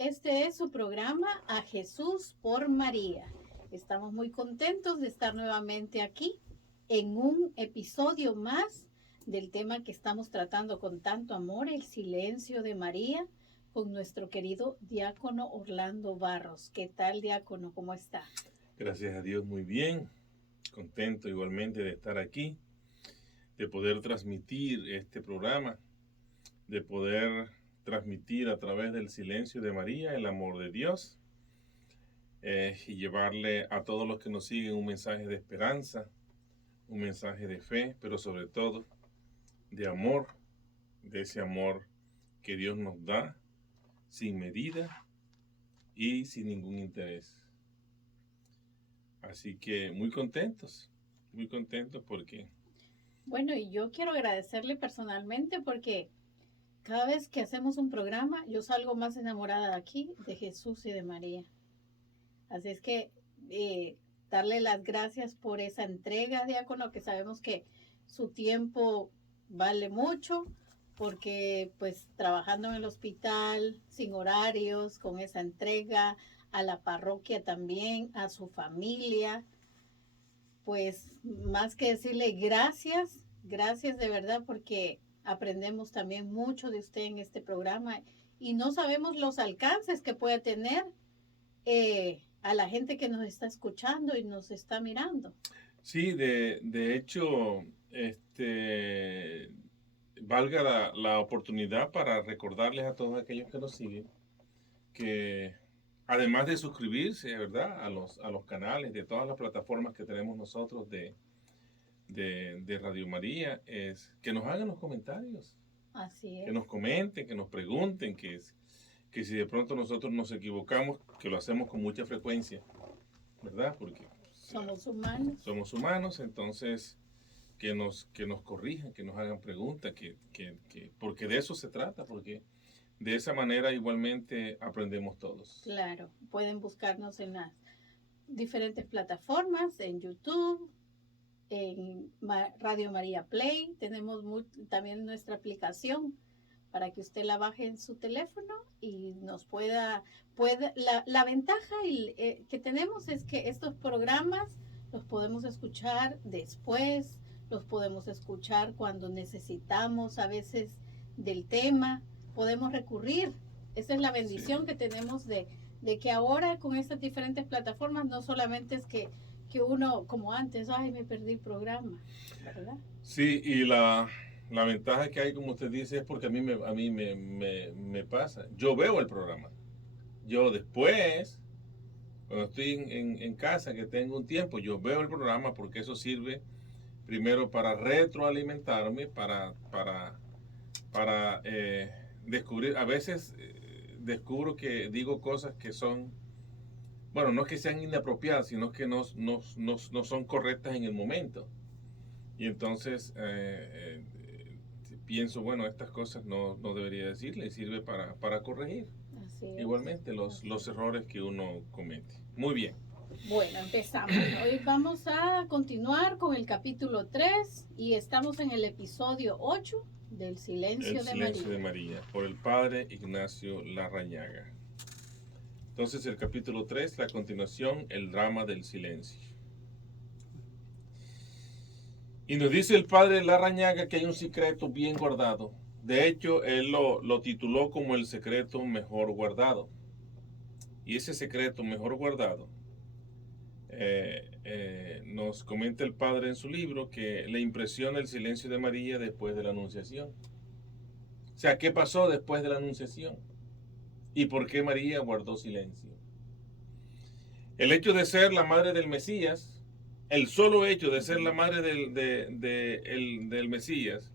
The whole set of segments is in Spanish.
Este es su programa A Jesús por María. Estamos muy contentos de estar nuevamente aquí en un episodio más del tema que estamos tratando con tanto amor, el silencio de María, con nuestro querido diácono Orlando Barros. ¿Qué tal, diácono? ¿Cómo está? Gracias a Dios, muy bien. Contento igualmente de estar aquí, de poder transmitir este programa, de poder transmitir a través del silencio de María el amor de Dios y llevarle a todos los que nos siguen un mensaje de esperanza, un mensaje de fe, pero sobre todo de amor, de ese amor que Dios nos da sin medida y sin ningún interés. Así que muy contentos porque Bueno, y yo quiero agradecerle personalmente porque cada vez que hacemos un programa, yo salgo más enamorada de aquí, de Jesús y de María. Así es que eh, darle las gracias por esa entrega, diácono, que sabemos que su tiempo vale mucho, porque pues trabajando en el hospital, sin horarios, con esa entrega, a la parroquia también, a su familia, pues más que decirle gracias, gracias de verdad, porque aprendemos también mucho de usted en este programa y no sabemos los alcances que puede tener a la gente que nos está escuchando y nos está mirando. sí, de hecho, valga la oportunidad para recordarles a todos aquellos que nos siguen que además de suscribirse, ¿verdad? A los canales de todas las plataformas que tenemos nosotros de Radio María, es que nos hagan los comentarios, Así que es. nos comenten, que nos pregunten, que si de pronto nosotros nos equivocamos, que lo hacemos con mucha frecuencia, ¿verdad? Porque Somos humanos. somos humanos, entonces que nos corrijan, que nos hagan preguntas, porque de eso se trata, porque de esa manera igualmente aprendemos todos. Claro, pueden buscarnos en las diferentes plataformas, en YouTube, en Radio María Play. Tenemos también nuestra aplicación para que usted la baje en su teléfono y nos la ventaja que tenemos es que estos programas los podemos escuchar después, los podemos escuchar cuando necesitamos a veces del tema, podemos recurrir. Esa es la Sí. bendición que tenemos de que ahora con estas diferentes plataformas no solamente es que uno, como antes, ay, me perdí el programa, ¿verdad? Sí, y la ventaja que hay, como usted dice, es porque a mí me pasa. Yo veo el programa. Yo después, cuando estoy en casa, que tengo un tiempo, yo veo el programa porque eso sirve primero para retroalimentarme, para descubrir. A veces descubro que digo cosas que son, bueno, no es que sean inapropiadas, sino que no son correctas en el momento. Y entonces pienso, bueno, estas cosas no debería decirle y sirve para corregir Así es. igualmente los errores que uno comete. Muy bien. Bueno, empezamos. Hoy vamos a continuar con el capítulo 3 y estamos en el episodio 8 del El Silencio de silencio María. de María, por el padre Ignacio Larrañaga. Entonces el capítulo 3, la continuación, el drama del silencio. Y nos dice el padre Larrañaga que hay un secreto bien guardado. De hecho, él lo tituló como el secreto mejor guardado. Y ese secreto mejor guardado, nos comenta el padre en su libro que le impresiona el silencio de María después de la Anunciación. O sea, ¿qué pasó después de la Anunciación? ¿Y por qué María guardó silencio? El hecho de ser la madre del Mesías, el solo hecho de ser la madre del Mesías,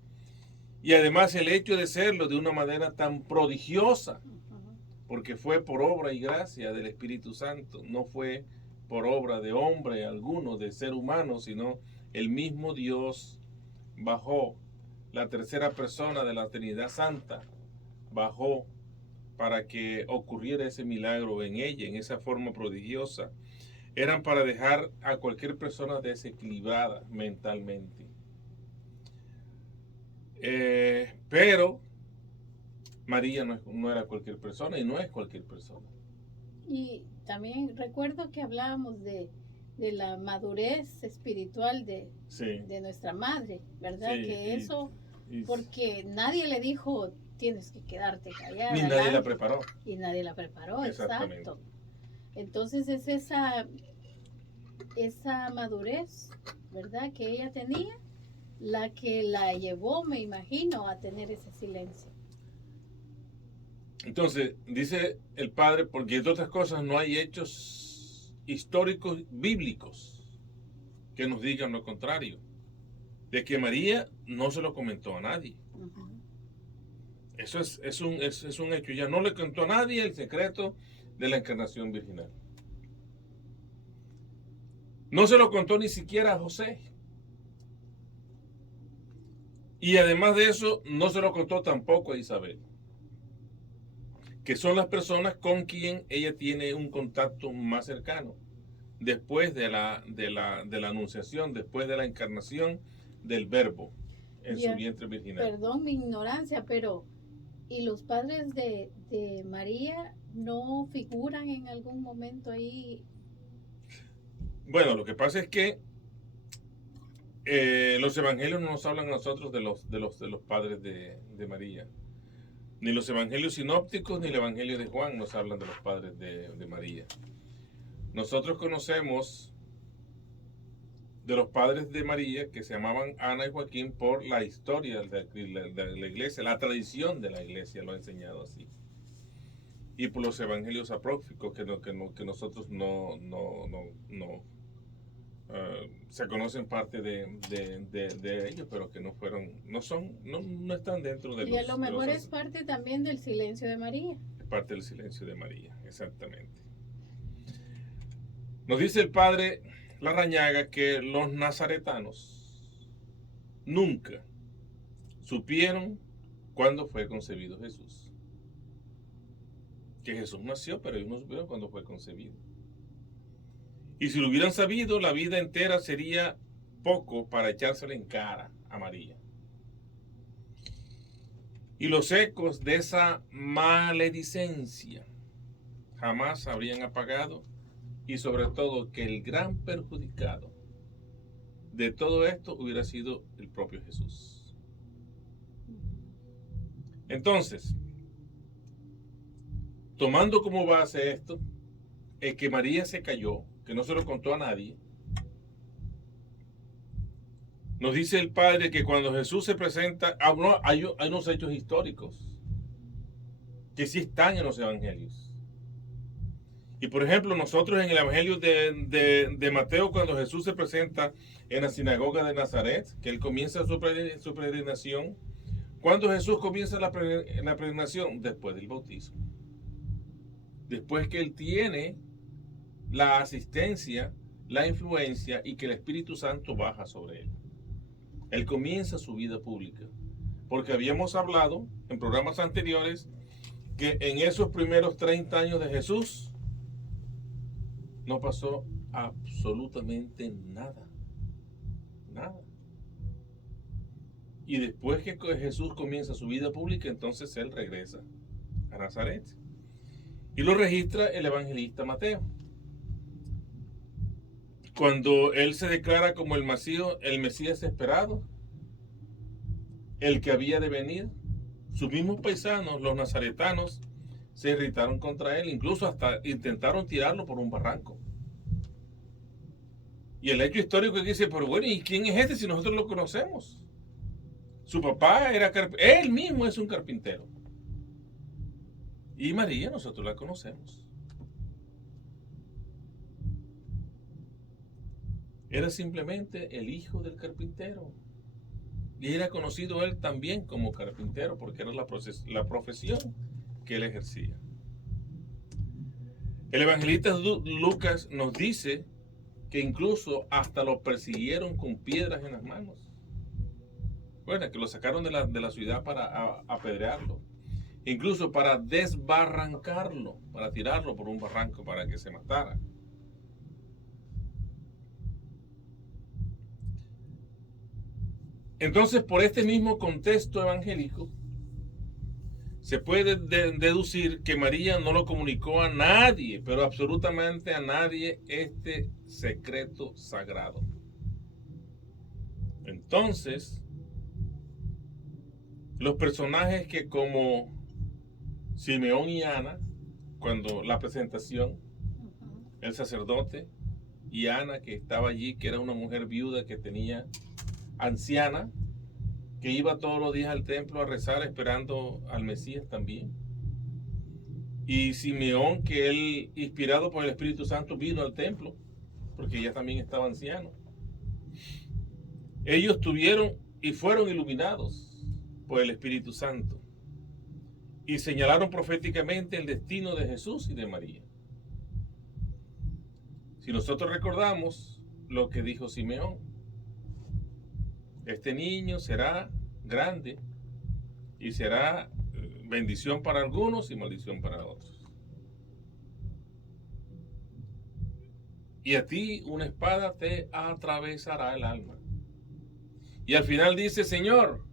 y además el hecho de serlo de una manera tan prodigiosa, porque fue por obra y gracia del Espíritu Santo, no fue por obra de hombre alguno, de ser humano, sino el mismo Dios bajó, la tercera persona de la Trinidad Santa bajó para que ocurriera ese milagro en ella, en esa forma prodigiosa. Eran para dejar a cualquier persona desequilibrada mentalmente. Pero María no era cualquier persona y no es cualquier persona. Y también recuerdo que hablábamos de la madurez espiritual Sí, de nuestra madre, ¿verdad? sí, Que eso, y porque nadie le dijo, tienes que quedarte ni callada, nadie la preparó. y nadie la preparó, Exactamente. exacto. Entonces es esa madurez, ¿verdad? Que ella tenía, la que la llevó, me imagino, a tener ese silencio. Entonces, dice el padre, porque entre otras cosas no hay hechos históricos bíblicos que nos digan lo contrario, de que María no se lo comentó a nadie. Ujú. Eso es un hecho. Ya no le contó a nadie el secreto de la encarnación virginal. No se lo contó ni siquiera a José. Y además de eso, no se lo contó tampoco a Isabel, que son las personas con quien ella tiene un contacto más cercano, después de la anunciación, después de la encarnación del Verbo en su Ya, vientre virginal. perdón mi ignorancia, pero ¿y los padres de María no figuran en algún momento ahí? Bueno, lo que pasa es que los evangelios no nos hablan a nosotros de los padres de María. Ni los evangelios sinópticos ni el evangelio de Juan nos hablan de los padres de María. Nosotros conocemos de los padres de María que se llamaban Ana y Joaquín por la historia de la iglesia, la tradición de la iglesia lo ha enseñado así. Y por los evangelios apócrifos que nosotros no se conocen parte de ellos, pero que no fueron, no están dentro de Y a lo mejor los es parte también del silencio de María. parte del silencio de María, exactamente. Nos dice el padre Larrañaga que los nazaretanos nunca supieron cuándo fue concebido Jesús. Que Jesús nació, pero ellos no supieron cuándo fue concebido. Y si lo hubieran sabido, la vida entera sería poco para echársela en cara a María. Y los ecos de esa maledicencia jamás habrían apagado, y sobre todo que el gran perjudicado de todo esto hubiera sido el propio Jesús. Entonces, tomando como base esto, el que María se cayó, que no se lo contó a nadie, nos dice el Padre que cuando Jesús se presenta, hay unos hechos históricos que sí están en los evangelios. Y por ejemplo, nosotros en el Evangelio de Mateo, cuando Jesús se presenta en la sinagoga de Nazaret, que él comienza su peregrinación, ¿cuándo Jesús comienza la peregrinación? Después del bautismo. Después que él tiene la asistencia, la influencia y que el Espíritu Santo baja sobre él. Él comienza su vida pública. Porque habíamos hablado en programas anteriores que en esos primeros 30 años de Jesús no pasó absolutamente nada. Nada. Y después que Jesús comienza su vida pública, entonces él regresa a Nazaret. Y lo registra el evangelista Mateo. Cuando él se declara como el Mesías esperado, el que había de venir, sus mismos paisanos, los nazaretanos, se irritaron contra él, incluso hasta intentaron tirarlo por un barranco. Y el hecho histórico dice, pero bueno, ¿y quién es este si nosotros lo conocemos? Su papá era carpintero, él mismo es un carpintero. Y María nosotros la conocemos. Era simplemente el hijo del carpintero. Y era conocido él también como carpintero, porque era la profesión que él ejercía. El evangelista Lucas nos dice que incluso hasta lo persiguieron con piedras en las manos. Bueno, que lo sacaron de la ciudad para apedrearlo. Incluso para desbarrancarlo, para tirarlo por un barranco para que se matara. Entonces, por este mismo contexto evangélico, se puede deducir que María no lo comunicó a nadie, pero absolutamente a nadie, este secreto sagrado. Entonces, los personajes que como Simeón y Ana, cuando la presentación, el sacerdote, y Ana, que estaba allí, que era una mujer viuda que tenía anciana, que iba todos los días al templo a rezar esperando al Mesías también. Y Simeón, que él, inspirado por el Espíritu Santo, vino al templo, porque ella también estaba anciano. Ellos tuvieron y fueron iluminados por el Espíritu Santo y señalaron proféticamente el destino de Jesús y de María. Si nosotros recordamos lo que dijo Simeón, este niño será grande y será bendición para algunos y maldición para otros. Y a ti una espada te atravesará el alma. Y al final dice, Señor,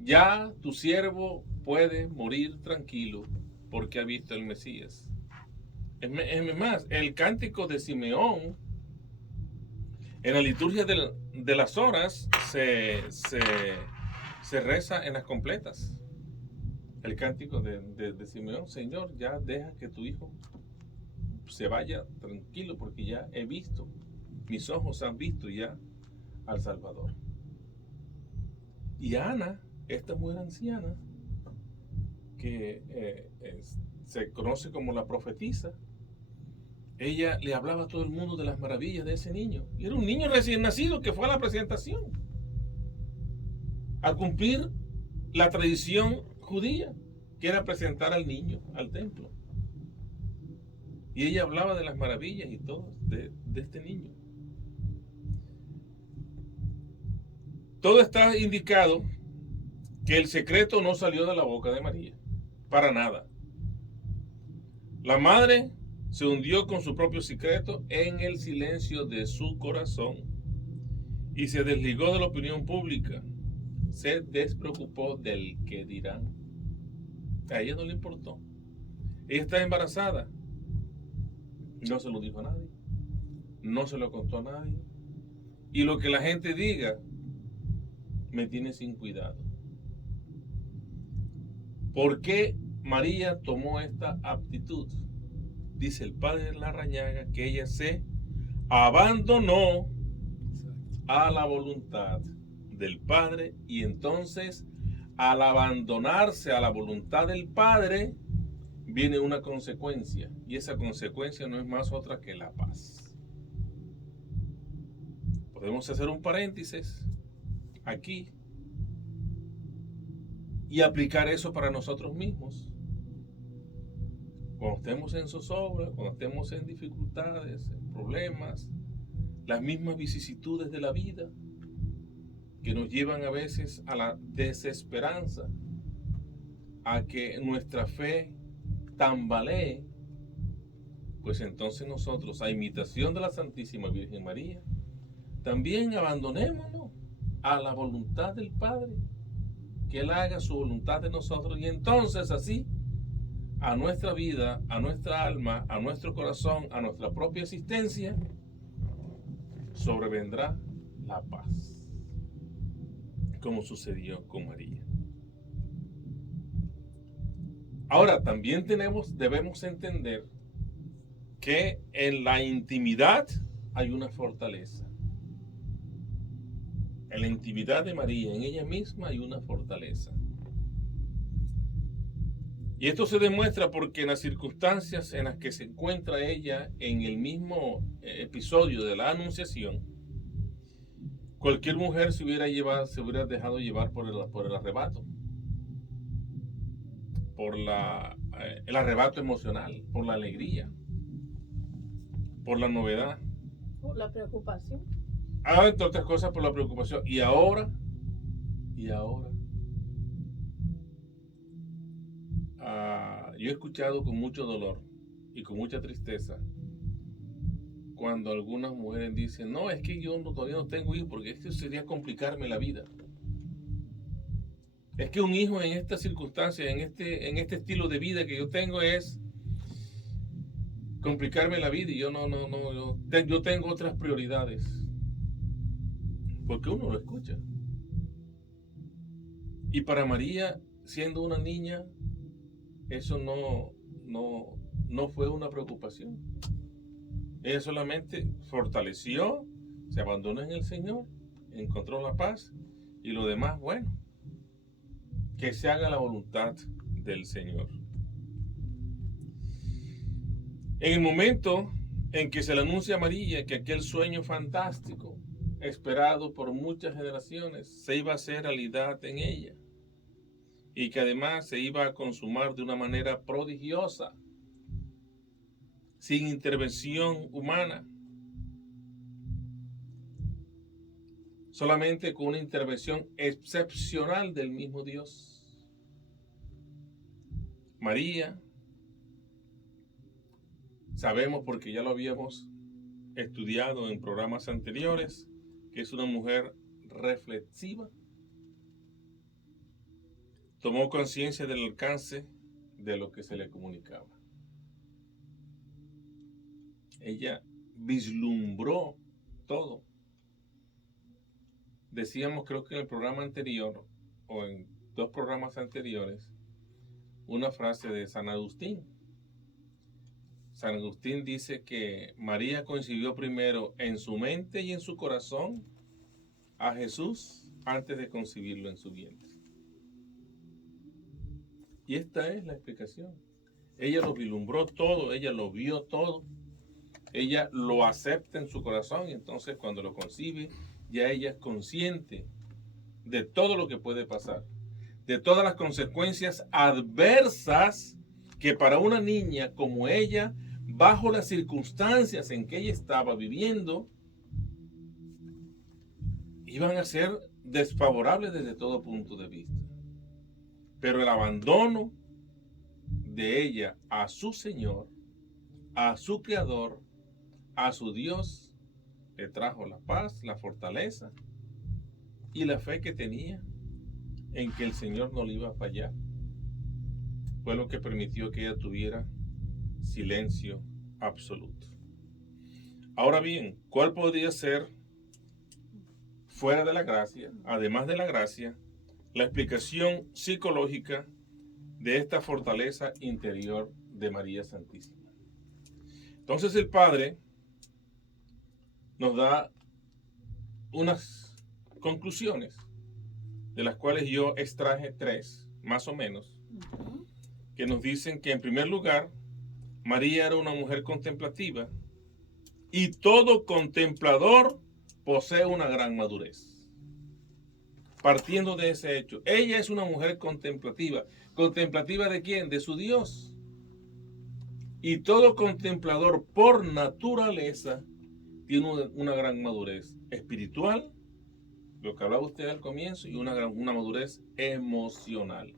ya tu siervo puede morir tranquilo porque ha visto el Mesías. Es más, el cántico de Simeón en la liturgia de las horas se reza en las completas. El cántico de Simeón, Señor, ya deja que tu hijo se vaya tranquilo porque ya he visto, mis ojos han visto ya al Salvador. Y Ana, esta mujer anciana, que se conoce como la profetisa, ella le hablaba a todo el mundo de las maravillas de ese niño. Y era un niño recién nacido que fue a la presentación a cumplir la tradición judía, que era presentar al niño al templo. Y ella hablaba de las maravillas y todo de este niño. Todo está indicado que el secreto no salió de la boca de María, para nada. La madre se hundió con su propio secreto en el silencio de su corazón y se desligó de la opinión pública. Se despreocupó del que dirán. A ella no le importó. Ella está embarazada. No se lo dijo a nadie. No se lo contó a nadie. Y lo que la gente diga me tiene sin cuidado. ¿Por qué María tomó esta aptitud? Dice el padre Larrañaga que ella se abandonó a la voluntad del Padre, y entonces al abandonarse a la voluntad del Padre viene una consecuencia, y esa consecuencia no es más otra que la paz. Podemos hacer un paréntesis aquí y aplicar eso para nosotros mismos. Cuando estemos en zozobra, cuando estemos en dificultades, en problemas, las mismas vicisitudes de la vida que nos llevan a veces a la desesperanza, a que nuestra fe tambalee, pues entonces nosotros, a imitación de la Santísima Virgen María, también abandonémonos a la voluntad del Padre, que Él haga su voluntad de nosotros, y entonces así a nuestra vida, a nuestra alma, a nuestro corazón, a nuestra propia existencia, sobrevendrá la paz, como sucedió con María. Ahora, también debemos entender que en la intimidad hay una fortaleza. En la intimidad de María, en ella misma hay una fortaleza. Y esto se demuestra porque en las circunstancias en las que se encuentra ella en el mismo episodio de la Anunciación, cualquier mujer se hubiera dejado llevar por el arrebato, por el arrebato emocional, por la alegría, por la novedad. Por la preocupación. Entre otras cosas, por la preocupación. Y ahora, yo he escuchado con mucho dolor y con mucha tristeza cuando algunas mujeres dicen, no, es que yo todavía no tengo hijos porque esto sería complicarme la vida. Es que un hijo en estas circunstancias, en este estilo de vida que yo tengo es complicarme la vida y yo tengo otras prioridades. Porque uno lo escucha. Y para María, siendo una niña, eso no fue una preocupación. Ella solamente fortaleció, se abandonó en el Señor, encontró la paz y lo demás, bueno, que se haga la voluntad del Señor. En el momento en que se le anuncia a María que aquel sueño fantástico, esperado por muchas generaciones, se iba a hacer realidad en ella y que además se iba a consumar de una manera prodigiosa, sin intervención humana, solamente con una intervención excepcional del mismo Dios. María, sabemos porque ya lo habíamos estudiado en programas anteriores, que es una mujer reflexiva. Tomó conciencia del alcance de lo que se le comunicaba. Ella vislumbró todo. Decíamos, creo que en el programa anterior, o en 2 programas anteriores, una frase de San Agustín. San Agustín dice que María concibió primero en su mente y en su corazón a Jesús antes de concebirlo en su vientre. Y esta es la explicación. Ella lo vislumbró todo, ella lo vio todo, ella lo acepta en su corazón y entonces cuando lo concibe, ya ella es consciente de todo lo que puede pasar, de todas las consecuencias adversas que para una niña como ella, bajo las circunstancias en que ella estaba viviendo, iban a ser desfavorables desde todo punto de vista. Pero el abandono de ella a su Señor, a su Creador, a su Dios, le trajo la paz, la fortaleza y la fe que tenía en que el Señor no le iba a fallar. Fue lo que permitió que ella tuviera silencio absoluto. Ahora bien, ¿cuál podría ser, fuera de la gracia, además de la gracia, la explicación psicológica de esta fortaleza interior de María Santísima? Entonces el Padre nos da unas conclusiones, de las cuales yo extraje 3, más o menos, que nos dicen que en primer lugar, María era una mujer contemplativa y todo contemplador posee una gran madurez. Partiendo de ese hecho, ella es una mujer contemplativa. ¿Contemplativa de quién? De su Dios. Y todo contemplador por naturaleza tiene una gran madurez espiritual, lo que hablaba usted al comienzo, y una madurez emocional.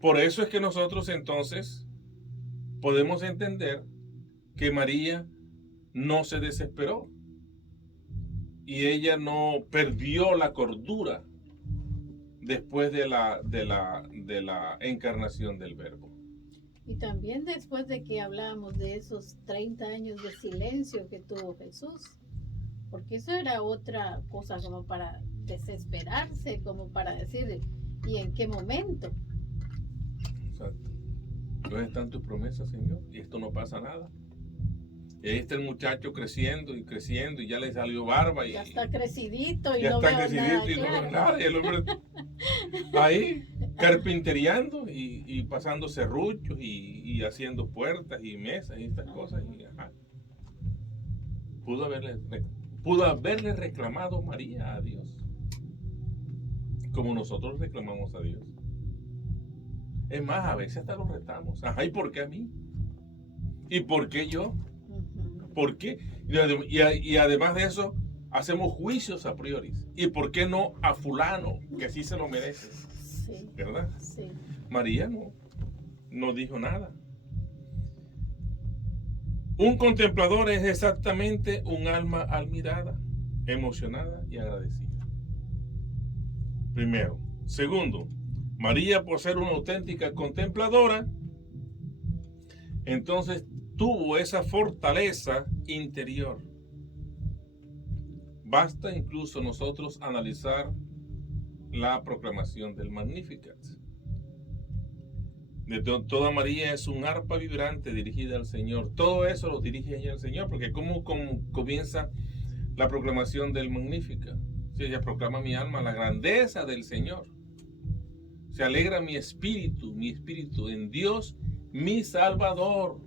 Por eso es que nosotros entonces podemos entender que María no se desesperó y ella no perdió la cordura después de la encarnación del Verbo. Y también después de que hablábamos de esos 30 años de silencio que tuvo Jesús, porque eso era otra cosa como para desesperarse, como para decir, ¿y en qué momento? Exacto. ¿Dónde están tus promesas, Señor? Y esto no pasa nada. Y ahí está el muchacho creciendo y ya le salió barba. Y ya está crecidito y ya no está veo crecidito nada y no claro. veo nada. Y el hombre ahí carpinteriando y pasando serruchos y haciendo puertas y mesas y estas cosas. Y, pudo haberle reclamado María a Dios, como nosotros reclamamos a Dios. Es más, a veces hasta lo retamos. ¿Y por qué a mí? ¿Y por qué yo? ¿Por qué? Y además de eso, hacemos juicios a priori. ¿Y por qué no a fulano, que sí se lo merece? Sí. ¿Verdad? Sí. María no dijo nada. Un contemplador es exactamente un alma admirada, emocionada y agradecida. Primero. Segundo, María, por ser una auténtica contempladora, entonces tuvo esa fortaleza interior. Basta incluso nosotros analizar la proclamación del Magnificat. Toda María es un arpa vibrante dirigida al Señor. Todo eso lo dirige ella al Señor, porque como comienza la proclamación del Magnificat. Si ella proclama mi alma la grandeza del Señor. Se alegra mi espíritu en Dios, mi Salvador.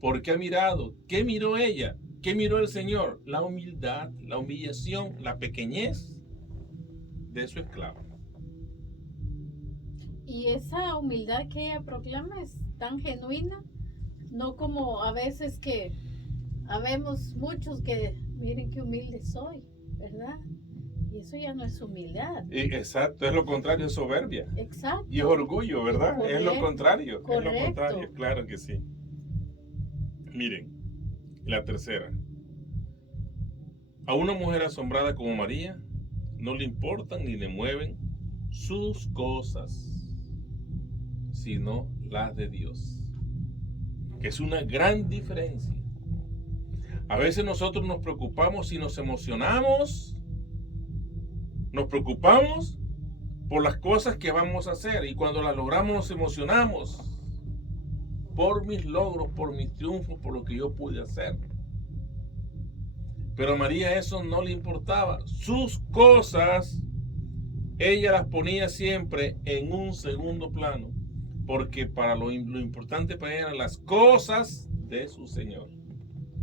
Porque ha mirado, ¿qué miró ella? ¿Qué miró el Señor? La humildad, la humillación, la pequeñez de su esclavo. Y esa humildad que ella proclama es tan genuina, no como a veces que habemos muchos que miren qué humilde soy, ¿verdad? Y eso ya no es humildad. Exacto, es lo contrario, es soberbia. Exacto. Y es orgullo, ¿verdad? Correcto, es lo contrario, correcto. es lo contrario, claro que sí. Miren, la tercera. A una mujer asombrada como María no le importan ni le mueven sus cosas, sino las de Dios. Que es una gran diferencia. A veces nosotros nos preocupamos y nos emocionamos. Nos preocupamos por las cosas que vamos a hacer y cuando las logramos nos emocionamos por mis logros, por mis triunfos, por lo que yo pude hacer. Pero a María eso no le importaba. Sus cosas, ella las ponía siempre en un segundo plano, porque para lo importante para ella eran las cosas de su Señor,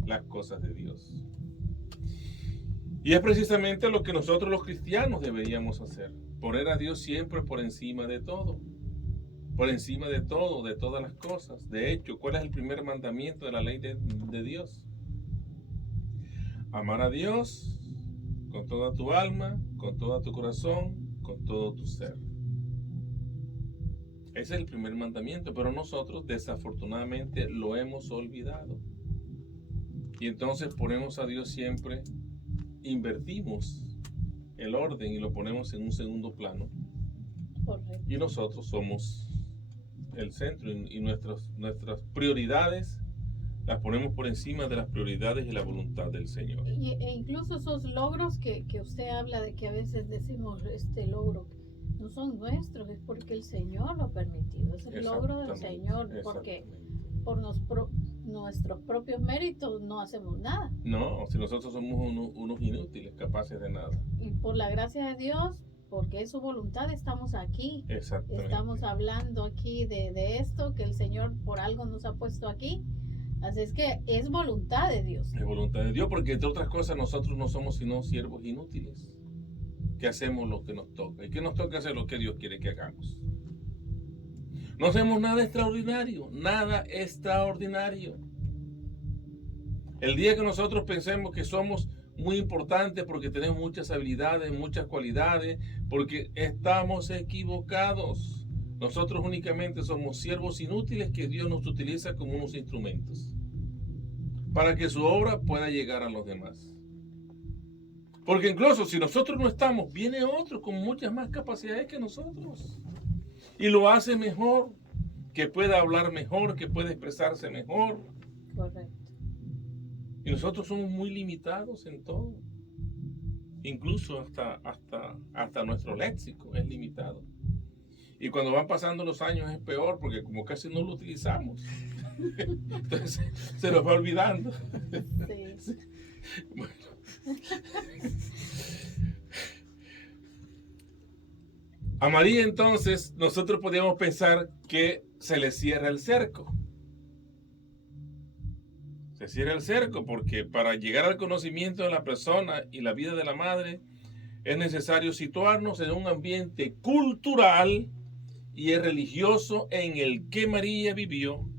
las cosas de Dios. Y es precisamente lo que nosotros los cristianos deberíamos hacer, poner a Dios siempre por encima de todo, de todas las cosas. De hecho, ¿cuál es el primer mandamiento de la ley de Dios? Amar a Dios con toda tu alma, con todo tu corazón, con todo tu ser. Ese es el primer mandamiento, pero nosotros desafortunadamente lo hemos olvidado. Y entonces ponemos a Dios siempre, invertimos el orden y lo ponemos en un segundo plano. Correcto. Y nosotros somos el centro y nuestras prioridades las ponemos por encima de las prioridades y la voluntad del Señor. E incluso esos logros que usted habla de que a veces decimos este logro no son nuestros, es porque el Señor lo ha permitido, es el logro del Señor, porque por nuestros propios méritos no hacemos nada. No, si nosotros somos unos inútiles, capaces de nada. Y por la gracia de Dios, porque es su voluntad, estamos aquí. Exactamente. Estamos hablando aquí de esto, que el Señor por algo nos ha puesto aquí. Así es que es voluntad de Dios. Es voluntad de Dios, porque entre otras cosas nosotros no somos sino siervos inútiles, que hacemos lo que nos toca. ¿Y que nos toca hacer? Lo que Dios quiere que hagamos. No hacemos nada extraordinario, nada extraordinario. El día que nosotros pensemos que somos muy importantes porque tenemos muchas habilidades, muchas cualidades, porque estamos equivocados. Nosotros únicamente somos siervos inútiles que Dios nos utiliza como unos instrumentos para que su obra pueda llegar a los demás. Porque incluso si nosotros no estamos, viene otro con muchas más capacidades que nosotros y lo hace mejor, que pueda hablar mejor, que pueda expresarse mejor. Correcto. Y nosotros somos muy limitados en todo. Incluso hasta nuestro léxico es limitado. Y cuando van pasando los años es peor porque como casi no lo utilizamos. Entonces se nos va olvidando. Sí. Bueno. A María entonces nosotros podríamos pensar que se le cierra el cerco. Se cierra el cerco porque para llegar al conocimiento de la persona y la vida de la madre es necesario situarnos en un ambiente cultural y religioso en el que María vivió,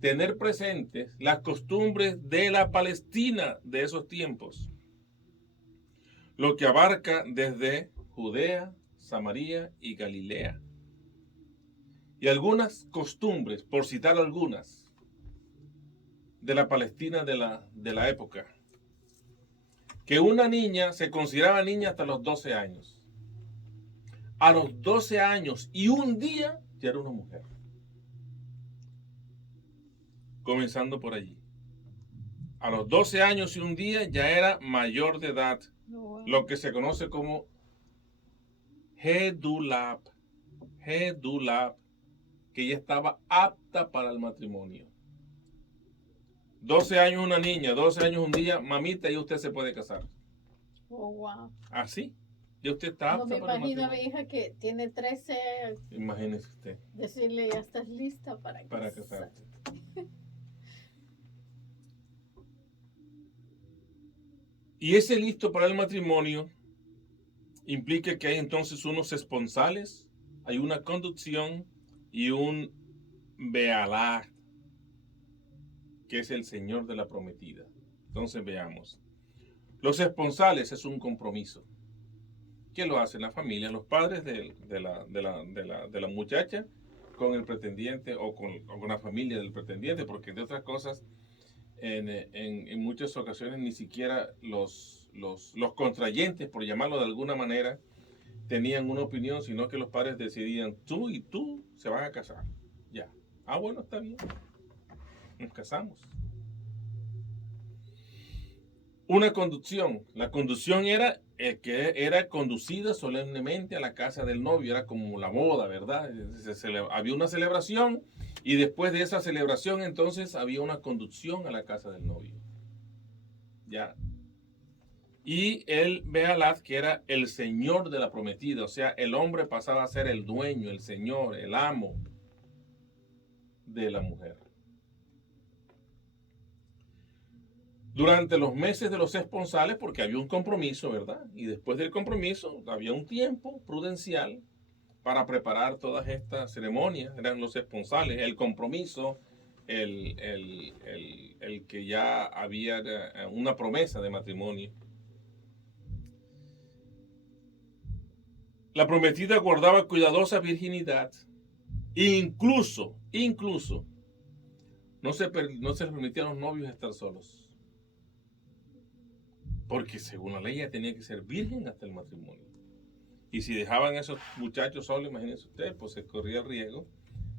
tener presentes las costumbres de la Palestina de esos tiempos, lo que abarca desde Judea, Samaria y Galilea. Y algunas costumbres, por citar algunas, de la Palestina de la época. Que una niña se consideraba niña hasta los 12 años. A los 12 años y un día ya era una mujer. Comenzando por allí. A los 12 años y un día ya era mayor de edad. Wow. Lo que se conoce como Hedulab. Hedulab. Que ya estaba apta para el matrimonio. 12 años una niña, 12 años un día, mamita, y usted se puede casar. Oh, wow. Así. Y usted está No apta me para el imagino a mi matrimonio. hija que tiene 13, Imagínese usted, decirle ya estás lista para casarse. casarte. Y ese listo para el matrimonio implica que hay entonces unos esponsales, hay una conducción y un Bealá, que es el Señor de la prometida. Entonces veamos. Los esponsales es un compromiso. ¿Qué lo hacen la familia? Los padres de la muchacha con el pretendiente o con la familia del pretendiente, porque entre otras cosas, en muchas ocasiones ni siquiera los contrayentes, por llamarlo de alguna manera, tenían una opinión, sino que los padres decidían, tú y tú se van a casar. Ya. Ah, bueno, está bien. Nos casamos. Una conducción. La conducción era que era conducida solemnemente a la casa del novio. Era como la boda, ¿verdad? Había una celebración y después de esa celebración entonces había una conducción a la casa del novio. Ya. Y el Bealat, que era el señor de la prometida, o sea, el hombre pasaba a ser el dueño, el señor, el amo de la mujer. Durante los meses de los esponsales, porque había un compromiso, ¿verdad? Y después del compromiso había un tiempo prudencial para preparar todas estas ceremonias. Eran los esponsales, el compromiso, el que ya había una promesa de matrimonio. La prometida guardaba cuidadosa virginidad. Incluso, no se les permitía a los novios estar solos. Porque según la ley ella tenía que ser virgen hasta el matrimonio. Y si dejaban a esos muchachos solos, imagínense usted, pues se corría el riesgo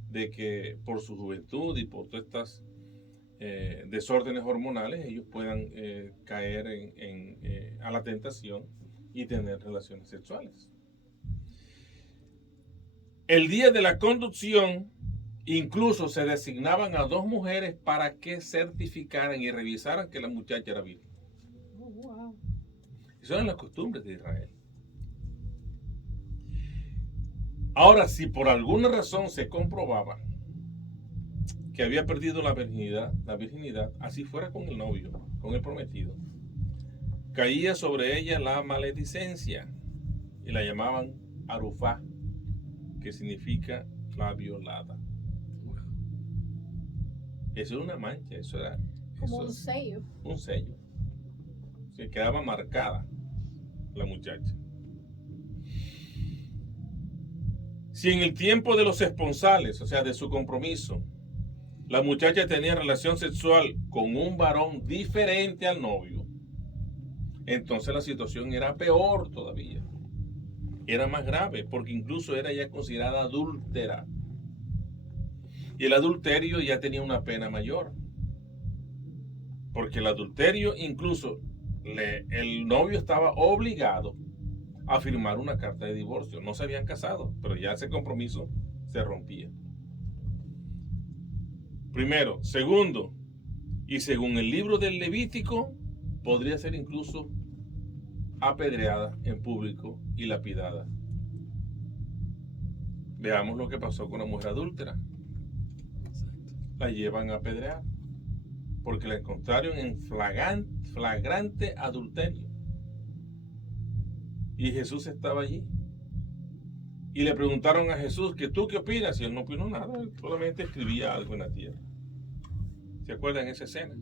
de que por su juventud y por todas estas desórdenes hormonales, ellos puedan caer a la tentación y tener relaciones sexuales. El día de la conducción, incluso se designaban a 2 mujeres para que certificaran y revisaran que la muchacha era virgen. Oh, wow. Esas eran las costumbres de Israel. Ahora, si por alguna razón se comprobaba que había perdido la virginidad, así fuera con el novio, con el prometido, caía sobre ella la maledicencia y la llamaban arufá, que significa la violada. Eso era una mancha, eso era como un sello. Un sello. Se quedaba marcada la muchacha. Si en el tiempo de los esponsales, o sea, de su compromiso, la muchacha tenía relación sexual con un varón diferente al novio, entonces la situación era peor todavía. Era más grave, porque incluso era ya considerada adúltera. Y el adulterio ya tenía una pena mayor. Porque el adulterio, incluso el novio estaba obligado a firmar una carta de divorcio. No se habían casado, pero ya ese compromiso se rompía. Primero. Segundo, y según el libro del Levítico, podría ser incluso apedreada en público y lapidada. Veamos lo que pasó con la mujer adúltera. La llevan a apedrear porque la encontraron en flagrante adulterio. Y Jesús estaba allí. Y le preguntaron a Jesús que tú qué opinas, y él no opinó nada, él solamente escribía algo en la tierra. ¿Se acuerdan esa escena?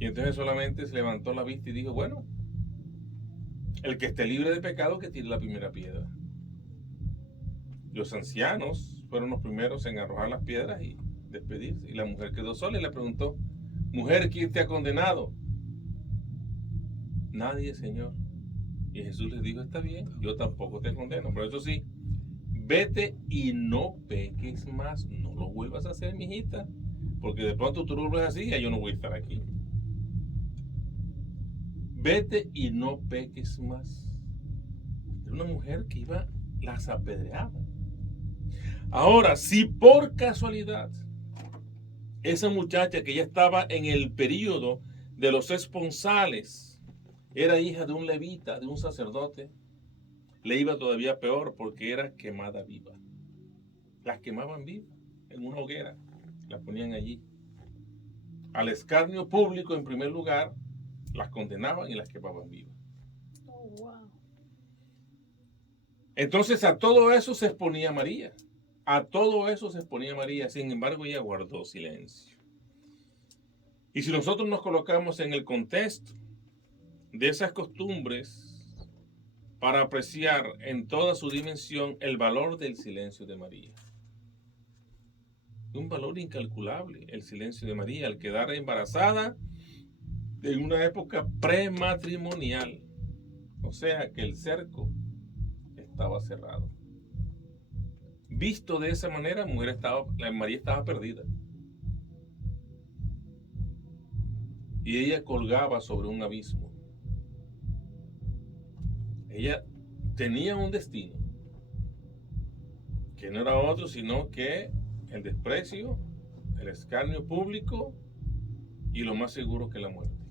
Y entonces solamente se levantó la vista y dijo, bueno, el que esté libre de pecado que tire la primera piedra. Los ancianos fueron los primeros en arrojar las piedras y despedirse. Y la mujer quedó sola y le preguntó, mujer, ¿quién te ha condenado? Nadie, Señor. Y Jesús les dijo, está bien, yo tampoco te condeno. Pero eso sí, vete y no peques más. No lo vuelvas a hacer, mijita. Porque de pronto tú lo vuelves así y ya yo no voy a estar aquí. Vete y no peques más. Era una mujer que iba, las apedreaba. Ahora, si por casualidad esa muchacha que ya estaba en el periodo de los esponsales era hija de un levita, de un sacerdote, le iba todavía peor porque era quemada viva. Las quemaban vivas en una hoguera, las ponían allí. Al escarnio público, en primer lugar, las condenaban y las quemaban vivas. Oh, wow. Entonces a todo eso se exponía María. A todo eso se exponía María. Sin embargo, ella guardó silencio. Y si nosotros nos colocamos en el contexto de esas costumbres para apreciar en toda su dimensión el valor del silencio de María. Un valor incalculable el silencio de María al quedar embarazada en una época prematrimonial. O sea que el cerco estaba cerrado. Visto de esa manera, María estaba perdida. Y ella colgaba sobre un abismo. Ella tenía un destino, que no era otro sino que el desprecio, el escarnio público y lo más seguro que la muerte.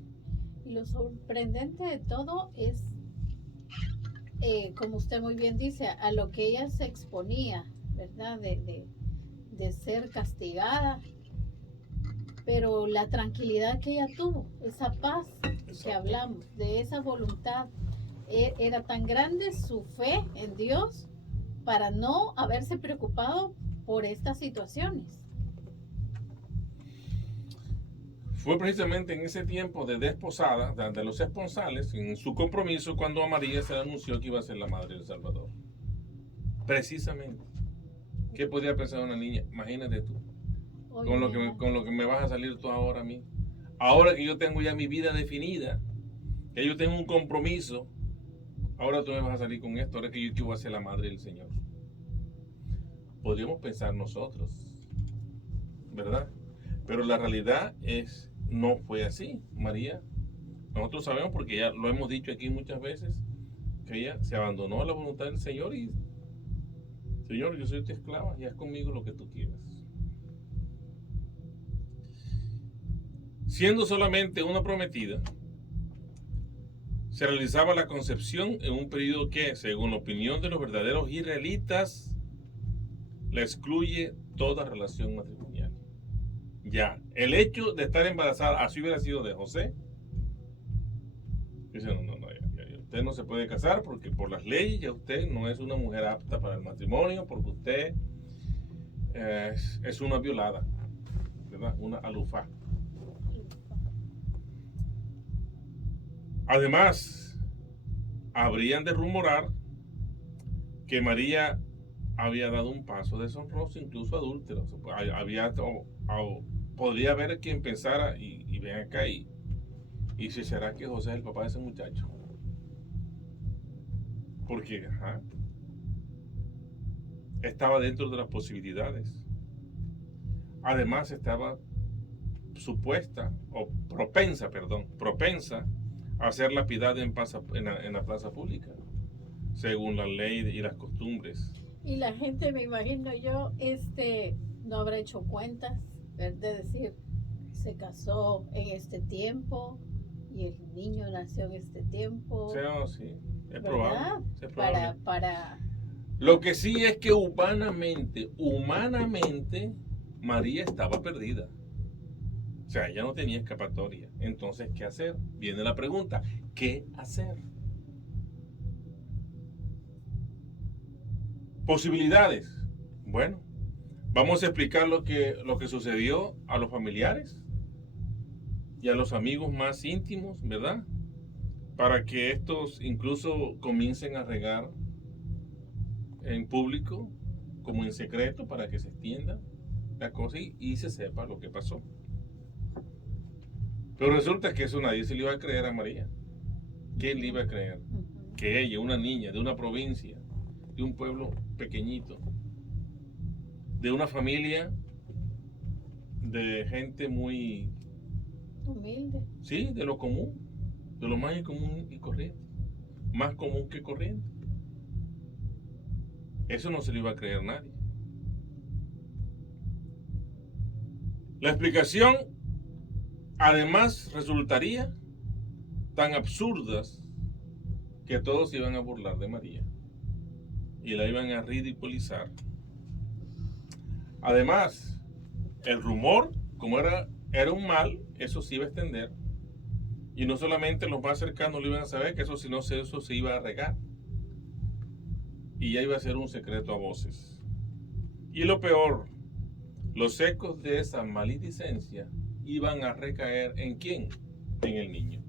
Y lo sorprendente de todo es, como usted muy bien dice, a lo que ella se exponía, ¿verdad? De ser castigada, pero la tranquilidad que ella tuvo, esa paz que hablamos, de esa voluntad, era tan grande su fe en Dios para no haberse preocupado por estas situaciones. Fue precisamente en ese tiempo de desposada, de los esponsales, en su compromiso, cuando a María se le anunció que iba a ser la madre del Salvador. Precisamente. ¿Qué podía pensar una niña? Imagínate tú. Con lo que me vas a salir tú ahora a mí. Ahora que yo tengo ya mi vida definida, que yo tengo un compromiso, ahora tú me vas a salir con esto, ahora que yo voy a ser la madre del Señor. Podríamos pensar nosotros, ¿verdad? Pero la realidad no fue así, María. Nosotros sabemos, porque ya lo hemos dicho aquí muchas veces, que ella se abandonó a la voluntad del Señor y, Señor, yo soy tu esclava y haz conmigo lo que tú quieras. Siendo solamente una prometida, se realizaba la concepción en un periodo que, según la opinión de los verdaderos israelitas, la excluye toda relación matrimonial. Ya, el hecho de estar embarazada, así hubiera sido de José, dice, no, ya, usted no se puede casar porque por las leyes ya usted no es una mujer apta para el matrimonio, porque usted es una violada, ¿verdad? Una alufá. Además, habrían de rumorar que María había dado un paso deshonroso, incluso adúltero. Podría haber quien pensara, y ven acá, y si será que José es el papá de ese muchacho. Porque, estaba dentro de las posibilidades. Además, estaba propensa a ser lapidada en la plaza pública, según la ley y las costumbres. Y la gente, me imagino yo, no habrá hecho cuentas, de decir, se casó en este tiempo y el niño nació en este tiempo. Sí, es probable. Para... Lo que sí es que humanamente, María estaba perdida. O sea, ella no tenía escapatoria. Entonces, ¿qué hacer? Viene la pregunta, ¿qué hacer? Posibilidades. Bueno, vamos a explicar lo que sucedió a los familiares y a los amigos más íntimos, ¿verdad? Para que estos incluso comiencen a regar en público como en secreto, para que se extienda la cosa y se sepa lo que pasó. Pero resulta que eso nadie se le iba a creer a María. ¿Quién le iba a creer? que ella, una niña de una provincia, de un pueblo pequeñito, de una familia de gente muy Humilde. sí, de lo común, de lo más común y corriente, más común que corriente. Eso no se lo iba a creer nadie. La explicación, además, resultaría tan absurdas que todos iban a burlar de María y la iban a ridiculizar. Además, el rumor, como era un mal, eso se iba a extender. Y no solamente los más cercanos lo iban a saber, que eso se iba a regar. Y ya iba a ser un secreto a voces. Y lo peor, los ecos de esa maledicencia iban a recaer ¿en quién? En el niño.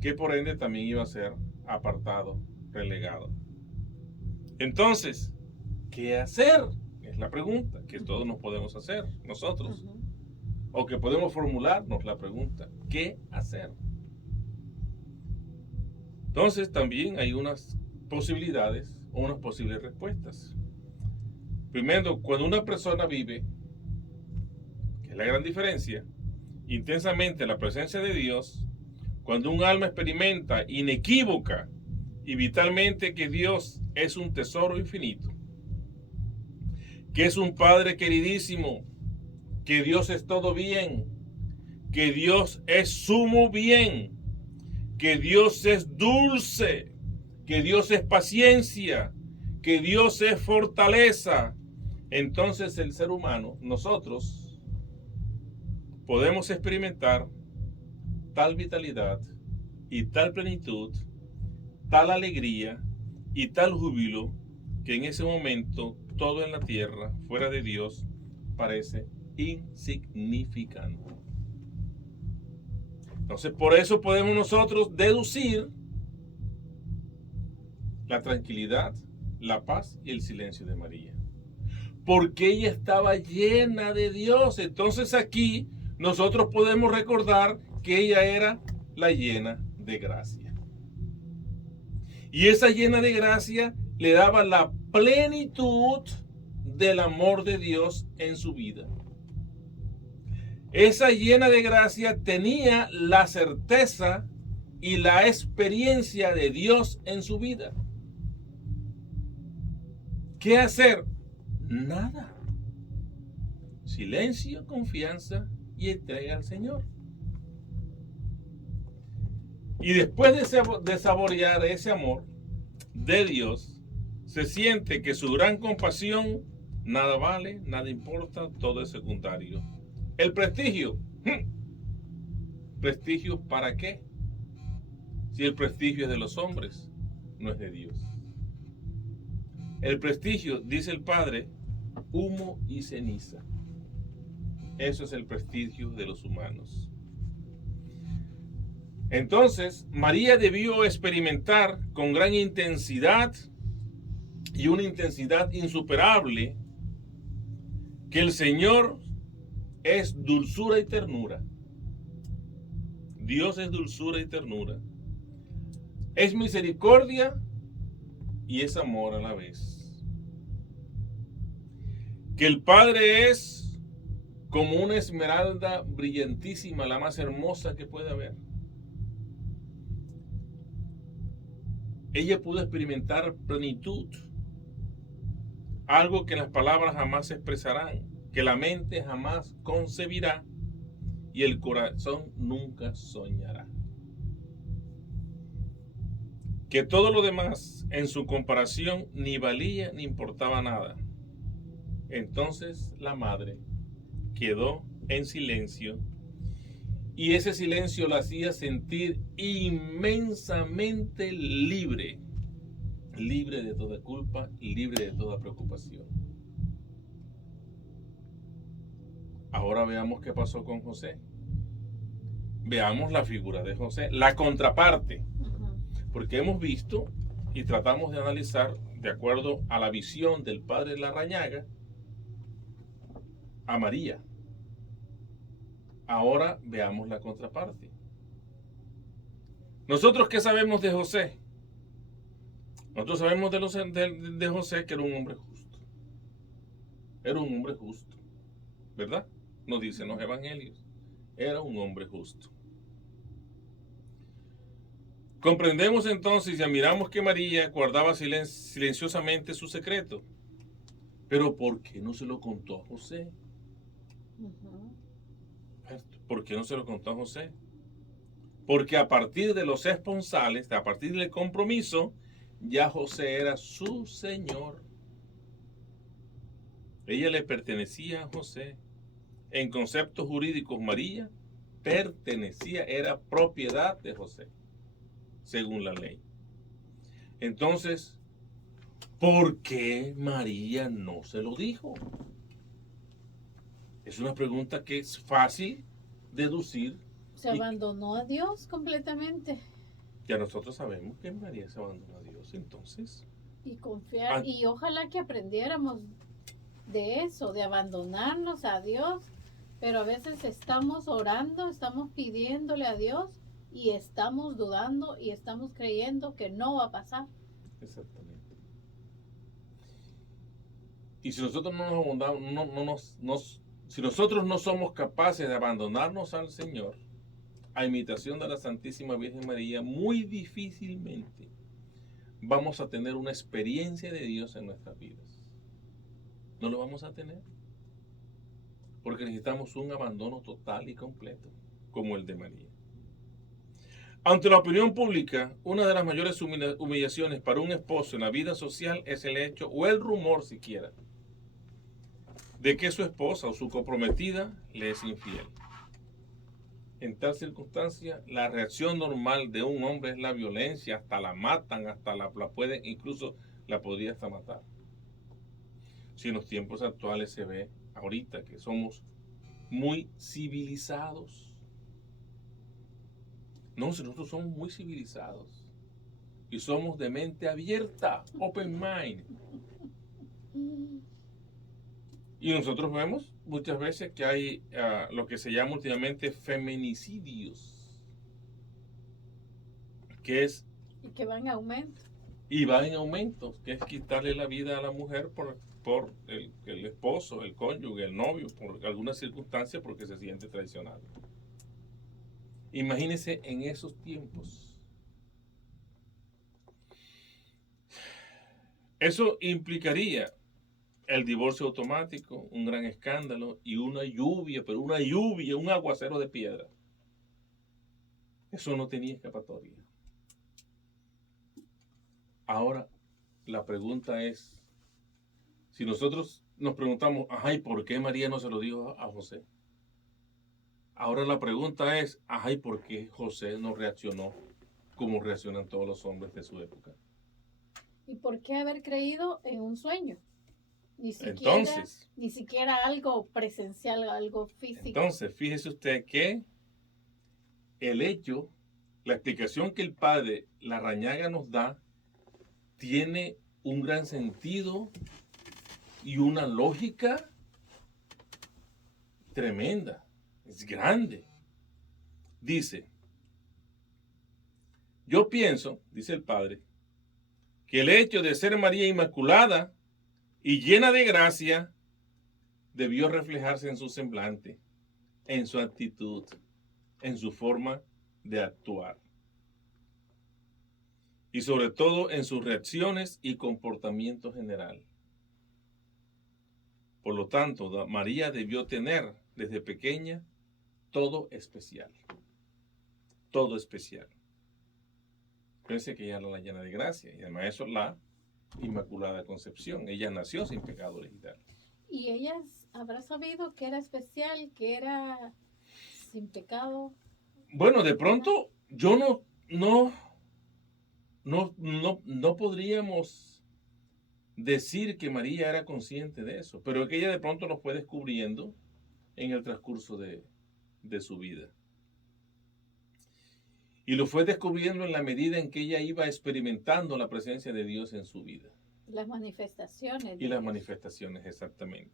Que por ende también iba a ser apartado, relegado. Entonces, ¿qué hacer? Es la pregunta que todos nos podemos hacer, nosotros. O que podemos formularnos la pregunta, ¿qué hacer? Entonces también hay unas posibilidades o unas posibles respuestas. Primero, cuando una persona vive, que es la gran diferencia, intensamente la presencia de Dios, cuando un alma experimenta inequívoca y vitalmente que Dios es un tesoro infinito, que es un Padre queridísimo, que Dios es todo bien, que Dios es sumo bien, que Dios es dulce, que Dios es paciencia, que Dios es fortaleza. Entonces el ser humano, nosotros, podemos experimentar tal vitalidad y tal plenitud, tal alegría y tal júbilo, que en ese momento todo en la tierra, fuera de Dios, parece insignificante. Entonces, por eso podemos nosotros deducir la tranquilidad, la paz y el silencio de María. Porque ella estaba llena de Dios. Entonces aquí nosotros podemos recordar que ella era la llena de gracia. Y esa llena de gracia le daba la plenitud del amor de Dios en su vida. Esa llena de gracia tenía la certeza y la experiencia de Dios en su vida. ¿Qué hacer? Nada. Silencio, confianza y entrega al Señor. Y después de saborear ese amor de Dios, se siente que su gran compasión nada vale, nada importa, todo es secundario. El prestigio. ¿Prestigio para qué? Si el prestigio es de los hombres, no es de Dios. El prestigio, dice el Padre, humo y ceniza. Eso es el prestigio de los humanos. Entonces, María debió experimentar con gran intensidad y una intensidad insuperable que el Señor es dulzura y ternura. Dios es dulzura y ternura. Es misericordia y es amor a la vez. Que el Padre es como una esmeralda brillantísima, la más hermosa que puede haber. Ella pudo experimentar plenitud, algo que las palabras jamás expresarán, que la mente jamás concebirá y el corazón nunca soñará. Que todo lo demás en su comparación ni valía ni importaba nada. Entonces la madre quedó en silencio y ese silencio la hacía sentir inmensamente libre, libre de toda culpa y libre de toda preocupación. Ahora veamos qué pasó con José. Veamos la figura de José, la contraparte. Porque hemos visto y tratamos de analizar, de acuerdo a la visión del padre Larrañaga, a María. Ahora veamos la contraparte. ¿Nosotros qué sabemos de José? Nosotros sabemos de José que era un hombre justo. Era un hombre justo, ¿verdad? Nos dicen los evangelios. Era un hombre justo. Comprendemos entonces y admiramos que María guardaba silenciosamente su secreto. Pero ¿por qué no se lo contó a José? ¿Por qué no se lo contó a José? Porque a partir de los esponsales, a partir del compromiso, ya José era su señor. Ella le pertenecía a José. En conceptos jurídicos, María pertenecía, era propiedad de José, según la ley. Entonces, ¿por qué María no se lo dijo? Es una pregunta que es fácil deducir. Se abandonó a Dios completamente. Ya nosotros sabemos que María se abandonó a Dios, entonces. Y confiar, y ojalá que aprendiéramos de eso, de abandonarnos a Dios, pero a veces estamos orando, estamos pidiéndole a Dios y estamos dudando y estamos creyendo que no va a pasar. Exactamente. Y si nosotros no nos abandonamos, si nosotros no somos capaces de abandonarnos al Señor, a imitación de la Santísima Virgen María, muy difícilmente vamos a tener una experiencia de Dios en nuestras vidas. No lo vamos a tener. Porque necesitamos un abandono total y completo, como el de María. Ante la opinión pública, una de las mayores humillaciones para un esposo en la vida social es el hecho, o el rumor siquiera, de que su esposa o su comprometida le es infiel. En tal circunstancia, la reacción normal de un hombre es la violencia, hasta la matan, hasta la pueden, incluso la podría hasta matar. Si en los tiempos actuales se ve ahorita que somos muy civilizados. No, si nosotros somos muy civilizados y somos de mente abierta, open mind. Y nosotros vemos muchas veces que hay lo que se llama últimamente feminicidios, que es... Y que va en aumento. Y va en aumento, que es quitarle la vida a la mujer por el esposo, el cónyuge, el novio, por alguna circunstancia porque se siente traicionado. Imagínense en esos tiempos. Eso implicaría el divorcio automático, un gran escándalo y una lluvia, pero una lluvia, un aguacero de piedra. Eso no tenía escapatoria. Ahora, la pregunta es, si nosotros nos preguntamos, ajá, ¿y por qué María no se lo dijo a José? Ahora la pregunta es, ajá, ¿y por qué José no reaccionó como reaccionan todos los hombres de su época? ¿Y por qué haber creído en un sueño? Ni siquiera algo presencial, algo físico. Entonces, fíjese usted que el hecho, la explicación que el padre Larrañaga nos da, tiene un gran sentido y una lógica tremenda. Es grande. Dice, yo pienso, dice el padre, que el hecho de ser María Inmaculada y llena de gracia debió reflejarse en su semblante, en su actitud, en su forma de actuar. Y sobre todo en sus reacciones y comportamiento general. Por lo tanto, María debió tener desde pequeña todo especial. Todo especial. Fíjense que ella era la llena de gracia y además eso la Inmaculada Concepción. Ella nació sin pecado original. Y ella habrá sabido que era especial, que era sin pecado. Bueno, de pronto yo no podríamos decir que María era consciente de eso, pero que ella de pronto lo fue descubriendo en el transcurso de su vida. Y lo fue descubriendo en la medida en que ella iba experimentando la presencia de Dios en su vida. Las manifestaciones. Y las manifestaciones, exactamente.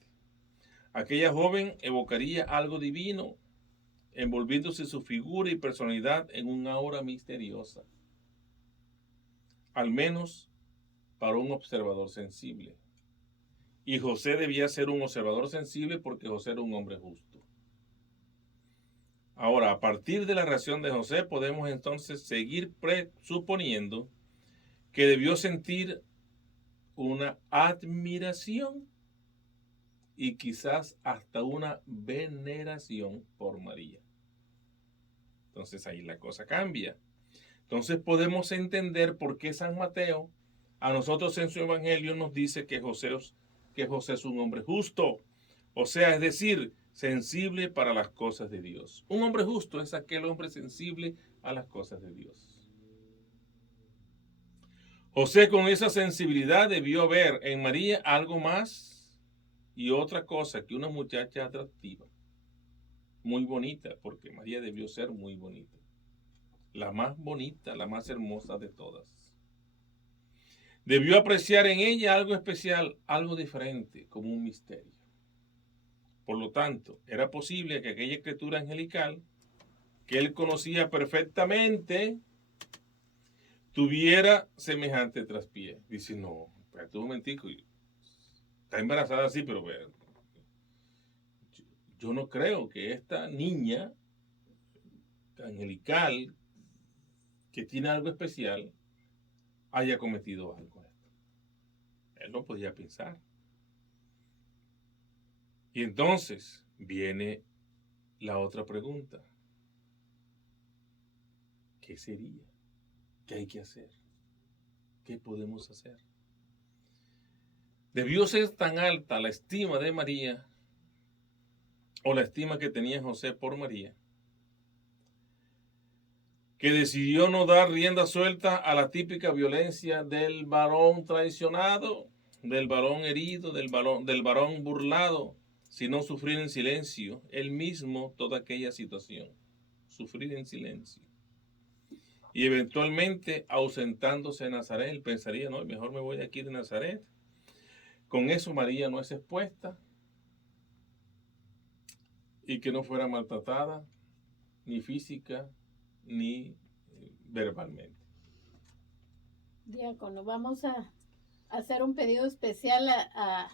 Aquella joven evocaría algo divino, envolviéndose su figura y personalidad en una aura misteriosa. Al menos para un observador sensible. Y José debía ser un observador sensible porque José era un hombre justo. Ahora, a partir de la reacción de José, podemos entonces seguir presuponiendo que debió sentir una admiración y quizás hasta una veneración por María. Entonces ahí la cosa cambia. Entonces podemos entender por qué San Mateo a nosotros en su evangelio nos dice que José es un hombre justo. O sea, es decir, sensible para las cosas de Dios. Un hombre justo es aquel hombre sensible a las cosas de Dios. José con esa sensibilidad debió ver en María algo más y otra cosa que una muchacha atractiva, muy bonita, porque María debió ser muy bonita, la más bonita, la más hermosa de todas. Debió apreciar en ella algo especial, algo diferente, como un misterio. Por lo tanto, era posible que aquella escritura angelical, que él conocía perfectamente, tuviera semejante traspié. Dice, no, espérate un momentico, está embarazada así, pero yo no creo que esta niña angelical, que tiene algo especial, haya cometido algo. Él no podía pensar. Y entonces viene la otra pregunta. ¿Qué sería? ¿Qué hay que hacer? ¿Qué podemos hacer? Debió ser tan alta la estima de María, o la estima que tenía José por María, que decidió no dar rienda suelta a la típica violencia del varón traicionado, del varón herido, del varón burlado, sino sufrir en silencio, él mismo, toda aquella situación, sufrir en silencio. Y eventualmente ausentándose de Nazaret, él pensaría, no, mejor me voy de aquí de Nazaret. Con eso María no es expuesta y que no fuera maltratada, ni física, ni verbalmente. Diácono, vamos a hacer un pedido especial a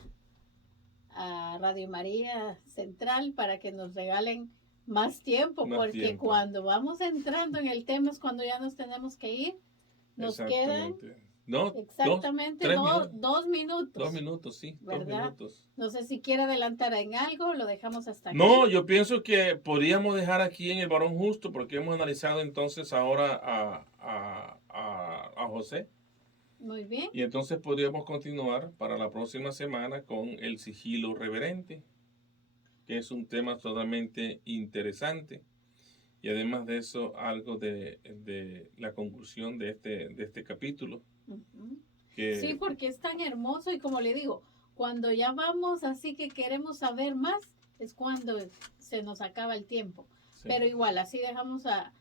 Radio María Central para que nos regalen más tiempo, porque cuando vamos entrando en el tema es cuando ya nos tenemos que ir. Nos quedan exactamente 2 minutos. 2 minutos, sí, ¿verdad? 2 minutos. No sé si quiere adelantar en algo, lo dejamos hasta aquí. No, yo pienso que podríamos dejar aquí en el varón justo, porque hemos analizado entonces ahora a José. Muy bien. Y entonces podríamos continuar para la próxima semana con el sigilo reverente, que es un tema totalmente interesante. Y además de eso, algo de la conclusión de este capítulo. Uh-huh. Sí, porque es tan hermoso y como le digo, cuando ya vamos así que queremos saber más, es cuando se nos acaba el tiempo. Sí. Pero igual, así dejamos a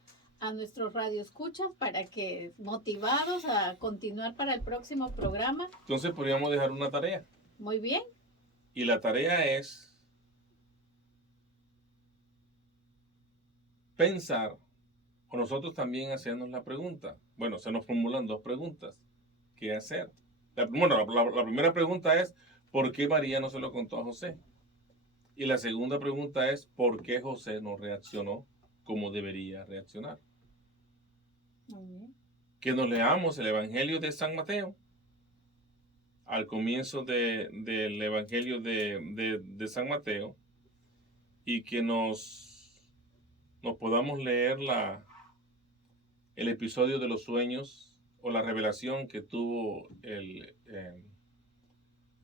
nuestros radioescuchas para que motivados a continuar para el próximo programa. Entonces podríamos dejar una tarea. Muy bien. Y la tarea es pensar, o nosotros también hacernos la pregunta. Bueno, se nos formulan 2 preguntas. ¿Qué hacer? La primera pregunta es, ¿por qué María no se lo contó a José? Y la segunda pregunta es, ¿por qué José no reaccionó como debería reaccionar? Muy bien. Que nos leamos el Evangelio de San Mateo. Al comienzo del Evangelio de San Mateo. Y que nos podamos leer el episodio de los sueños o la revelación que tuvo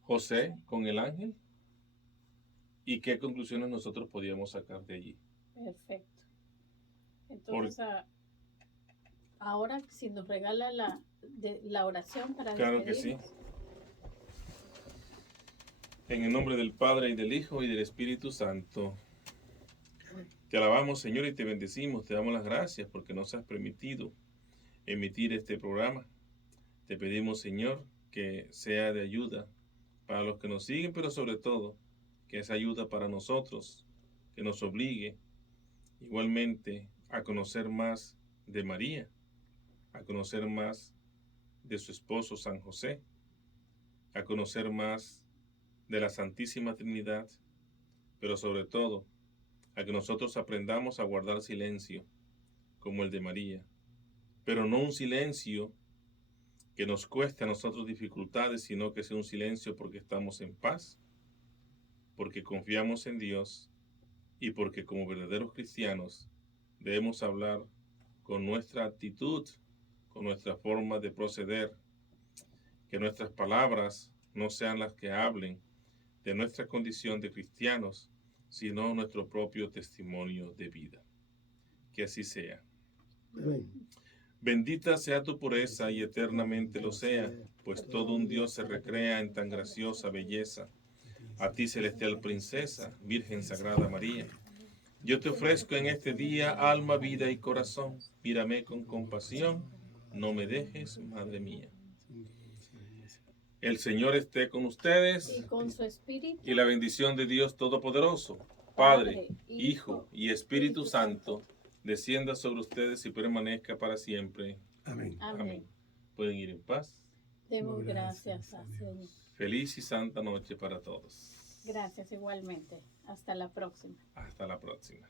José con el ángel y qué conclusiones nosotros podíamos sacar de allí. Perfecto. Entonces, ahora si nos regala la oración para Claro que sí. En el nombre del Padre y del Hijo y del Espíritu Santo. Te alabamos, Señor, y te bendecimos. Te damos las gracias porque nos has permitido emitir este programa. Te pedimos, Señor, que sea de ayuda para los que nos siguen, pero sobre todo, que es ayuda para nosotros, que nos obligue igualmente a conocer más de María, a conocer más de su esposo San José a conocer más de la Santísima Trinidad, pero sobre todo a que nosotros aprendamos a guardar silencio como el de María, pero no un silencio que nos cueste a nosotros dificultades, sino que sea un silencio porque estamos en paz, porque confiamos en Dios y porque como verdaderos cristianos debemos hablar con nuestra actitud, con nuestra forma de proceder, que nuestras palabras no sean las que hablen de nuestra condición de cristianos, sino nuestro propio testimonio de vida. Que así sea. Amén. Bendita sea tu pureza y eternamente lo sea, pues todo un Dios se recrea en tan graciosa belleza. A ti, celestial princesa, Virgen Sagrada María, yo te ofrezco en este día alma, vida y corazón. Mírame con compasión, no me dejes, Madre mía. El Señor esté con Y ustedes con su espíritu. y la bendición de Dios Todopoderoso, Padre, Hijo y Espíritu Santo, descienda sobre ustedes y permanezca para siempre. Amén. Amén. Pueden ir en paz. Demos gracias al Señor. Feliz y santa noche para todos. Gracias igualmente. Hasta la próxima. Hasta la próxima.